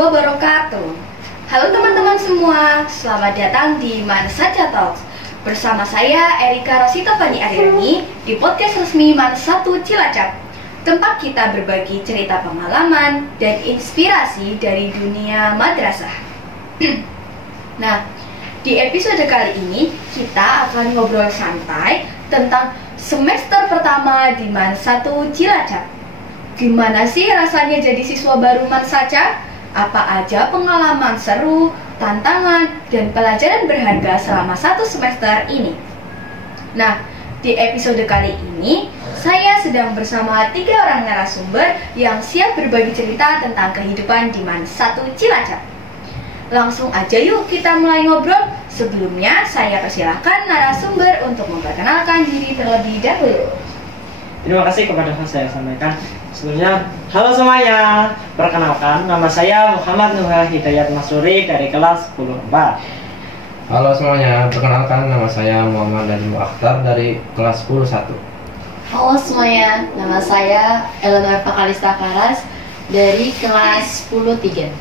wabarakatuh. Halo teman-teman semua, selamat datang di Mansaja Talks. Bersama saya Erika Rosita Fani Aryani di podcast resmi Man1 Cilacap. Tempat kita berbagi cerita pengalaman dan inspirasi dari dunia madrasah. Nah, di episode kali ini kita akan ngobrol santai tentang semester pertama di Man1 Cilacap. Gimana sih rasanya jadi siswa baru Mansaja? Apa aja pengalaman seru, tantangan, dan pelajaran berharga selama satu semester ini? Nah, di episode kali ini, saya sedang bersama 3 orang narasumber yang siap berbagi cerita tentang kehidupan di Man1 Cilacap. Langsung aja yuk kita mulai ngobrol. Sebelumnya, saya persilahkan narasumber untuk memperkenalkan diri terlebih dahulu. Terima kasih kepada host saya sampaikan. Sebelumnya, halo semuanya. Perkenalkan, nama saya Muhammad Nuha Hidayat Masuri dari kelas 10-4. Halo semuanya, perkenalkan nama saya Muhammad Najmul Akhtar dari kelas 10-1. Halo semuanya, nama saya Eleanor Fakalista Karas dari kelas 10-3.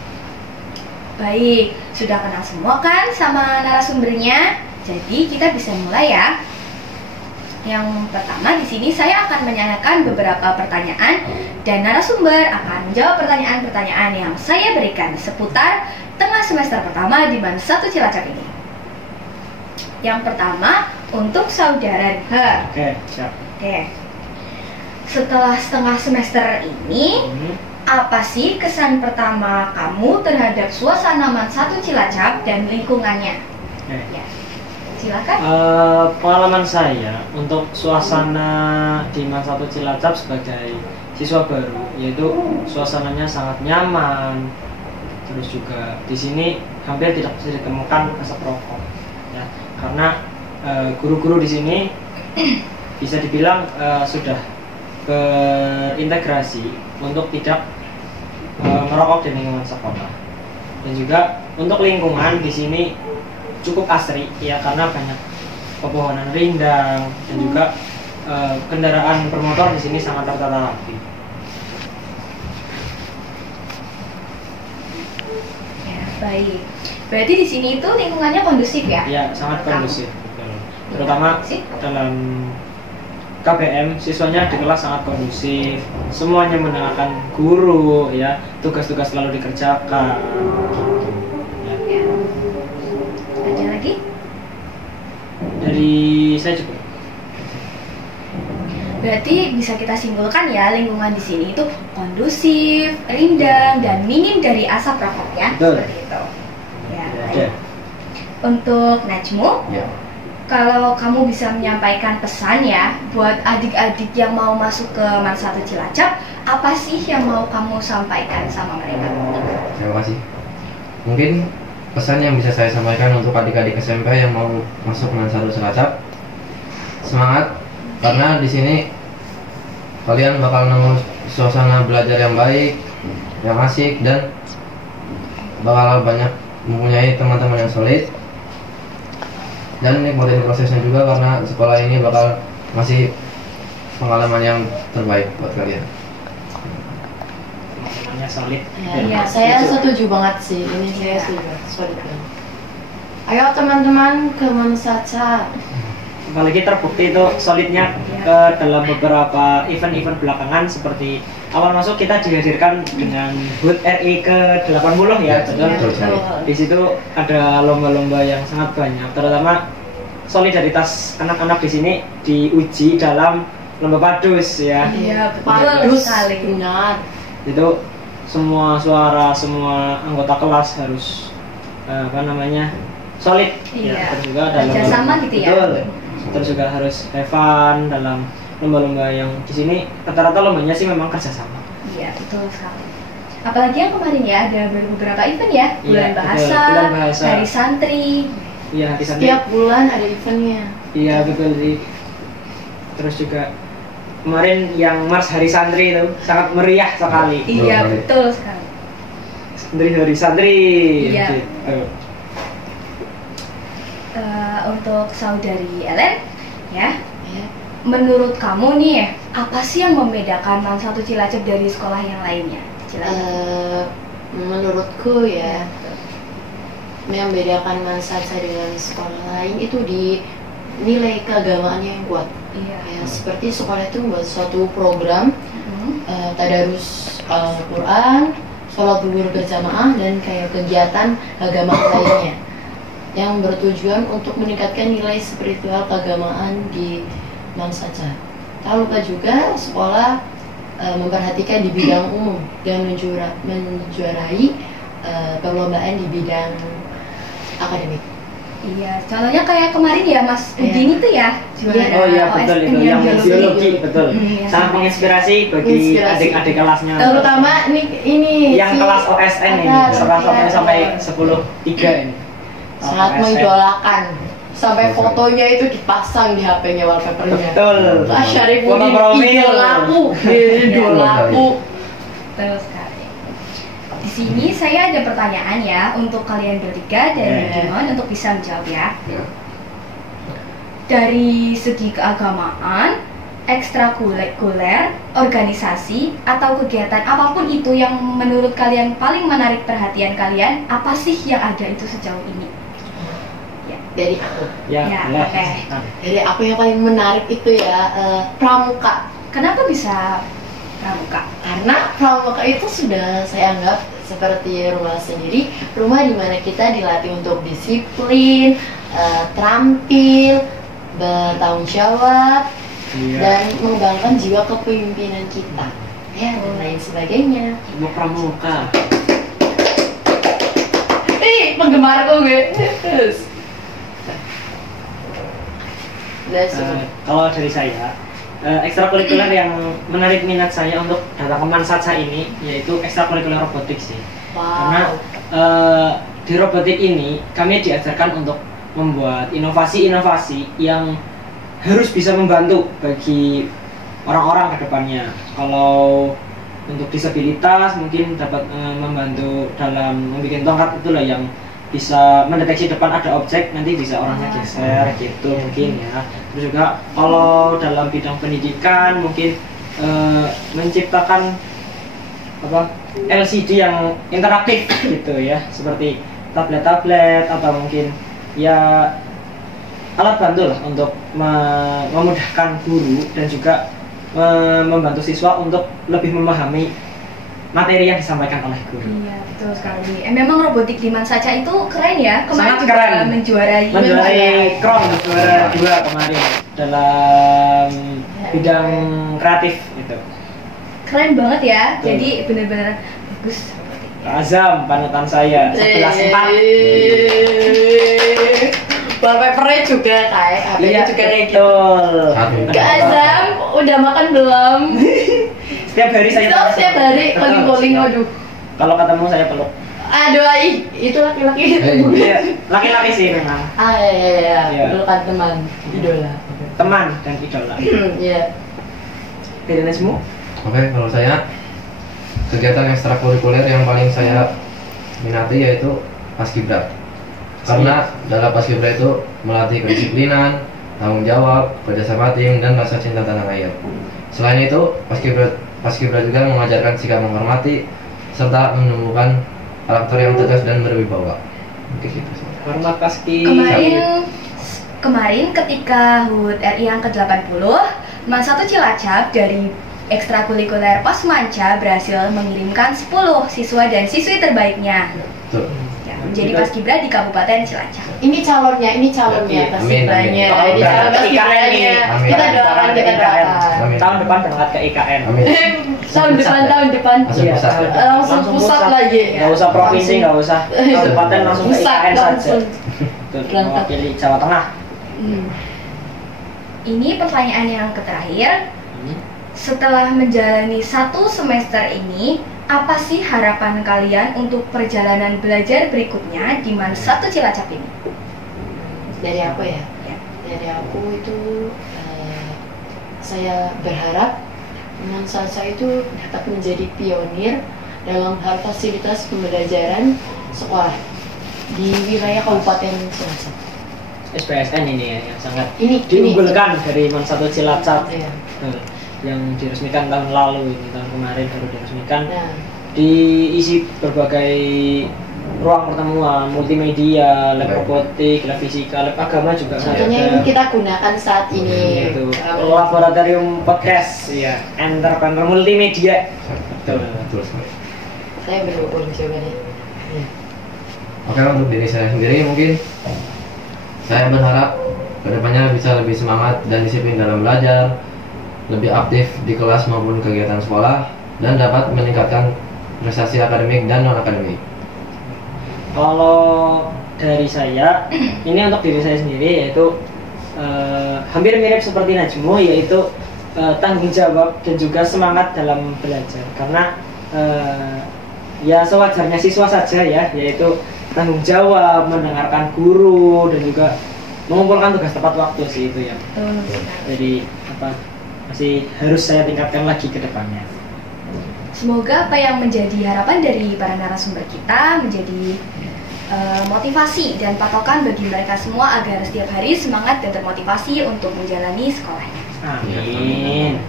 Baik, sudah kenal semua kan sama narasumbernya? Jadi kita bisa mulai ya. Yang pertama di sini saya akan menanyakan beberapa pertanyaan dan narasumber akan menjawab pertanyaan-pertanyaan yang saya berikan seputar tengah semester pertama di Man1 Cilacap ini. Yang pertama untuk saudara H. Oke, siap. Oke. Setelah setengah semester ini, apa sih kesan pertama kamu terhadap suasana Man1 Cilacap dan lingkungannya? Oke. Ya. Silakan. Pengalaman saya untuk suasana di Man1 Cilacap sebagai siswa baru, yaitu suasananya sangat nyaman. Terus juga di sini hampir tidak bisa ditemukan asap rokok, ya, karena guru-guru di sini bisa dibilang sudah berintegrasi untuk tidak merokok di lingkungan sekolah. Dan juga untuk lingkungan di sini cukup asri, ya, karena banyak pepohonan rindang dan juga kendaraan bermotor di sini sangat tertata rapi. Ya, baik. Berarti di sini itu lingkungannya kondusif ya? Ya, sangat kondusif. Betul. Terutama dalam KBM, siswanya di kelas sangat kondusif. Semuanya mendengarkan guru, ya, tugas-tugas selalu dikerjakan. Ada lagi? Dari saya cukup. Berarti bisa kita simpulkan ya, lingkungan di sini itu kondusif, rindang, dan minim dari asap rokok ya. Betul. Seperti itu. Ya, Oke. baik. Untuk Najmu, Ya. kalau kamu bisa menyampaikan pesan ya buat adik-adik yang mau masuk ke Man1 Cilacap, apa sih yang mau kamu sampaikan sama mereka? Terima kasih. Mungkin pesan yang bisa saya sampaikan untuk adik-adik SMP yang mau masuk Man1 Cilacap, semangat, karena di sini kalian bakal nemu suasana belajar yang baik, yang asik, dan bakal banyak mempunyai teman-teman yang solid. Dan nikmatin prosesnya juga, karena sekolah ini bakal ngasih pengalaman yang terbaik buat kalian. Teman-temannya solid. Iya, Saya setuju banget sih, ini saya setuju. Solid. Ayo teman-teman ke Mansaja. Apalagi terbukti itu solidnya ke dalam beberapa event-event belakangan, seperti awal masuk kita dihadirkan dengan HUT RI ke-80 ya, betul. Di situ ada lomba-lomba yang sangat banyak, terutama solidaritas anak-anak di sini diuji dalam lomba padus ya. Iya, betul Padus sekali. benar. Itu semua suara, semua anggota kelas harus solid. Iya. Ya, terus juga dalam Kerjasama gitu ya. Betul. Terus juga harus have fun dalam lomba-lomba yang di sini rata-rata lombanya sih memang kerjasama. Iya, betul sekali. Apalagi yang kemarin ya, ada beberapa event ya, Iya, bulan betul. bahasa, Bulan bahasa. hari santri. Iya, di sana. Setiap bulan ada eventnya. Iya, betul sih. Terus juga kemarin yang Mars Hari Santri itu sangat meriah sekali. Iya, Betul. betul sekali. Hari Santri. Iya. Gitu. Untuk saudari Ellen, ya, Ya. menurut kamu nih, apa sih yang membedakan Man1 Cilacap dari sekolah yang lainnya? Cilacap. Menurutku ya, yang membedakan Mansaja dengan sekolah lain itu di nilai keagamaannya yang kuat. Iya. Ya, seperti sekolah itu membuat suatu program tadarus Quran, sholat zuhur berjamaah, dan kayak kegiatan agama lainnya yang bertujuan untuk meningkatkan nilai spiritual keagamaan di Mansaja. Tak lupa juga sekolah memperhatikan di bidang umum dan menjuarai perlombaan di bidang akademik. Iya, contohnya kayak kemarin ya Mas Udin itu ya juara Oh iya betul itu yang biologi betul. Iya, Sangat menginspirasi bagi adik-adik kelasnya. Terutama ini yang si kelas OSN ini, kelas 1 sampai 10-3 ini. sangat OSN. mengidolakan. Sampai fotonya itu dipasang di HP-nya, wallpapernya. Betul. Syarifuddin Foto profil. idolaku, idolaku. Betul sekali. Di sini saya ada pertanyaan ya untuk kalian bertiga dan Dimon untuk bisa menjawab ya. Ya. Dari segi keagamaan, ekstrakurikuler, organisasi, atau kegiatan apapun itu yang menurut kalian paling menarik perhatian kalian, apa sih yang ada itu sejauh ini? Dari aku, Ya, Ya, boleh. oke. dari aku yang paling menarik itu ya pramuka. Kenapa bisa pramuka? Karena pramuka itu sudah saya anggap seperti rumah sendiri, rumah di mana kita dilatih untuk disiplin, terampil, bertanggung jawab, Iya. dan mengembangkan jiwa kepemimpinan kita, ya, dan lain sebagainya. Mau pramuka. Penggemarku gue. Kalau dari saya, ekstrakurikuler yang menarik minat saya untuk datang ke Mansaja ini yaitu ekstrakurikuler robotik sih. Karena di robotik ini kami diajarkan untuk membuat inovasi-inovasi yang harus bisa membantu bagi orang-orang ke depannya. Kalau untuk disabilitas mungkin dapat membantu dalam membuat tongkat itulah yang bisa mendeteksi depan ada objek, nanti bisa orangnya geser gitu mungkin ya. Terus juga kalau dalam bidang pendidikan mungkin menciptakan LCD yang interaktif gitu ya, seperti tablet-tablet atau mungkin ya alat bantu lah untuk memudahkan guru dan juga membantu siswa untuk lebih memahami materi yang disampaikan oleh guru. Iya, betul sekali. Memang robotik di Mansaja itu keren ya. Kemarin Sangat juga keren. menjuarai Kron juara 2 kemarin dalam bidang kreatif gitu. keren banget ya. Betul. Jadi benar-benar bagus robotiknya. Kak Azam panutan saya 11/4. Wallpapernya juga kayak HP-nya juga kayak gitu. betul. Kak Azam, udah makan belum? Setiap hari saya Setiap hari calling-calling, aduh. Kalau ketemu saya peluk. Aduh, itu laki-laki. Iya, laki-laki sih memang. Iya. Iya. Dulu kan teman, idola. Teman dan idola. Iya. Bedanya Oke, kalau saya kegiatan ekstrakurikuler yang paling saya minati yaitu Paskibra. Karena dalam Paskibra itu melatih kedisiplinan, tanggung jawab, kerjasama tim, dan rasa cinta tanah air. Selain itu, Paskibra juga mengajarkan sikap menghormati serta menumbuhkan karakter yang tegas dan berwibawa. Mungkin gitu sih. Hormat Paski. Kemarin ketika HUT RI yang ke-80, Mansa Cilacap dari ekstrakurikuler Pasmanca berhasil mengirimkan 10 siswa dan siswi terbaiknya Betul. ya, menjadi Paskibra di Kabupaten Cilacap. Ini calonnya Amin, Paskibranya. amin. Ini calon Paskibranya. Amin. Kita doakan, kita doakan. Amin. Tahun depan berangkat ke IKN. Amin. Tahun depan. Langsung Iya, pusat. Langsung pusat lagi. Nggak usah provinsi, nggak usah kabupaten, langsung ke Pusat IKN saja. langsung. Betul, Berangkat. mewakili Jawa Tengah. Ini pertanyaan yang terakhir. Setelah menjalani 1 semester ini, apa sih harapan kalian untuk perjalanan belajar berikutnya di Mansa Cilacap ini? Dari aku ya. Ya. Dari aku itu saya berharap Mansalsa itu dapat menjadi pionir dalam hal fasilitas pembelajaran sekolah di wilayah Kabupaten Cilacap. SPSN ini ya, yang sangat Ini diunggulkan dari Mansa Cilacap. Iya. Betul. Yang diresmikan tahun lalu ini, tahun kemarin baru diresmikan. Nah, diisi berbagai ruang pertemuan, multimedia, lab robotik, lab fisika, lab agama juga Contohnya yang kita gunakan saat ini. Itu laboratorium podcast, ya, entrepreneur multimedia. Betul sekali. Saya bersyukur jawabannya. Oke, untuk diri saya sendiri mungkin saya berharap kedepannya bisa lebih semangat dan disiplin dalam belajar, lebih aktif di kelas maupun kegiatan sekolah, dan dapat meningkatkan prestasi akademik dan non akademik. Kalau dari saya, ini untuk diri saya sendiri yaitu hampir mirip seperti Najmu, yaitu tanggung jawab dan juga semangat dalam belajar. Karena ya sewajarnya siswa saja ya, yaitu tanggung jawab, mendengarkan guru, dan juga mengumpulkan tugas tepat waktu sih itu ya. Jadi masih harus saya tingkatkan lagi ke depannya. Semoga apa yang menjadi harapan dari para narasumber kita menjadi motivasi dan patokan bagi mereka semua agar setiap hari semangat dan termotivasi untuk menjalani sekolahnya. Amin.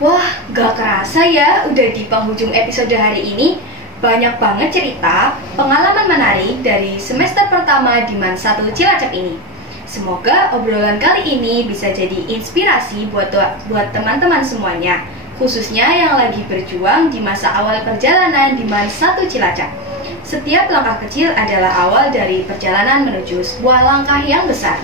Wah, gak kerasa ya udah di penghujung episode hari ini. Banyak banget cerita, pengalaman menarik dari semester pertama di MAN 1 Cilacap ini. Semoga obrolan kali ini bisa jadi inspirasi buat teman-teman semuanya, khususnya yang lagi berjuang di masa awal perjalanan di MAN 1 Cilacap. Setiap langkah kecil adalah awal dari perjalanan menuju sebuah langkah yang besar,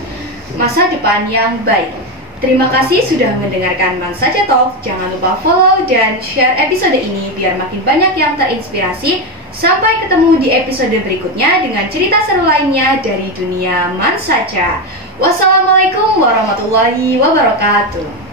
masa depan yang baik. Terima kasih sudah mendengarkan MAN Saja Talk. Jangan lupa follow dan share episode ini biar makin banyak yang terinspirasi. Sampai ketemu di episode berikutnya dengan cerita seru lainnya dari dunia MAN Saja. Wassalamualaikum warahmatullahi wabarakatuh.